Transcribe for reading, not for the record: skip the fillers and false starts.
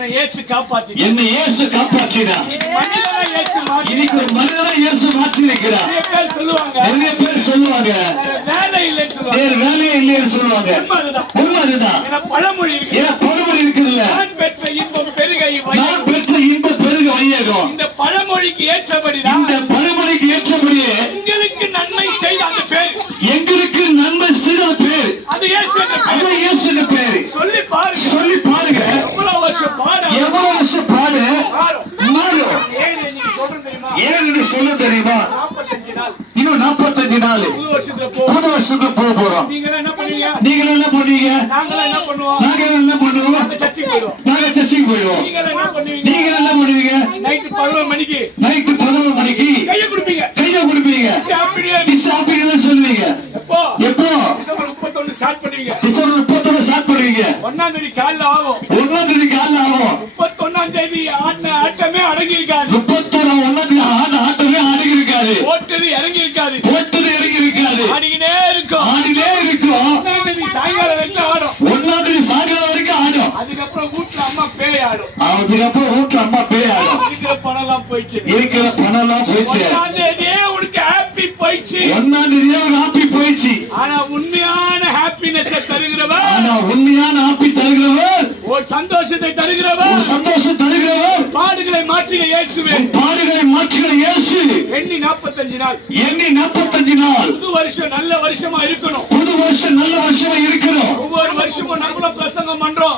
என்னை இயேசு காப்பாத்தினார். இன்னைக்கு ஒரு மனிதனா இயேசு மாற்றி இருக்கிறார். நிறைய பேர் சொல்லுவாங்க வேலை இல்லைன்னு சொல்லுவாங்க. வேலையே இல்லைன்னு சொல்லுவாங்க. உண்மை அதுதான். பழமொழி இருக்குதுல்ல, நான் பெற்ற இன்பம் பெருக வையகம். இந்த பழமொழிக்கு ஏற்றபடிதான், இந்த பழமொழிக்கு ஏற்றபடியே உங்களுக்கு நன்மை செய்த அந்த பேர், எங்களுக்கு நன்மை செய்த பேர், அது இயேசு என்ற பேர். சொல்லி பாருங்க. எவ்வளவு வருஷம் பாடு மாறும். ஏன்னு சொல்ல தெரியுமா? 45 நாள், இன்னும் 45 நாள் புது வருஷத்துக்கு போக போறோம். நீங்க என்ன பண்ணுவீங்க? நாங்க என்ன பண்ணுவோம்? நாங்க சர்ச்சுக்கு போயிடுவோம். நீங்க என்ன பண்ணுவீங்க? நைட் 11 மணிக்கு கையை கொடுப்பீங்க. சொல்லுவீங்க. எப்போ? டிசம்பர் 31 ஸ்டார்ட் பண்ணுவீங்க. டிசம்பர் 31 ஸ்டார்ட் பண்ணுவீங்க. 1ஆம் தேதி காலைல ஆகும். 31ஆம் தேதி ஆட்டமே அடங்கி இருக்காது. 31ஆம் தேதி ஆட்டமே அடங்கி இருக்காது. போட்டது இறங்கி இருக்காது. ஆடிக்கிட்டே இருக்கும். 1ஆம் தேதி சாயங்காலம் வரைக்கும் ஆடும். 1ஆம் தேதி சாயங்காலம் வரைக்கும் ஆடும். அதுக்கப்புறம் வீட்டுல அம்மா பேய் ஆடும். இருக்கிற பணம் எல்லாம் போயிடுச்சு. 1ஆம் தேதியே உனக்கு ஹாப்பி போயிடுச்சு. 1ஆம் தேதியே ஒரு ஹாப்பி போயிடுச்சு. ஆனா உண்மையான ஹாப்பினஸ் தருகிறவர், ஒரு சந்தோஷத்தை தருகிறவர், பாடுகளை மாற்றிய இயேசுவே. எண்ணி 45 நாள். புது வருஷம் நல்ல வருஷமா இருக்கணும். ஒவ்வொரு வருஷமும் நம்மளும் பிரசங்கம் பண்றோம்.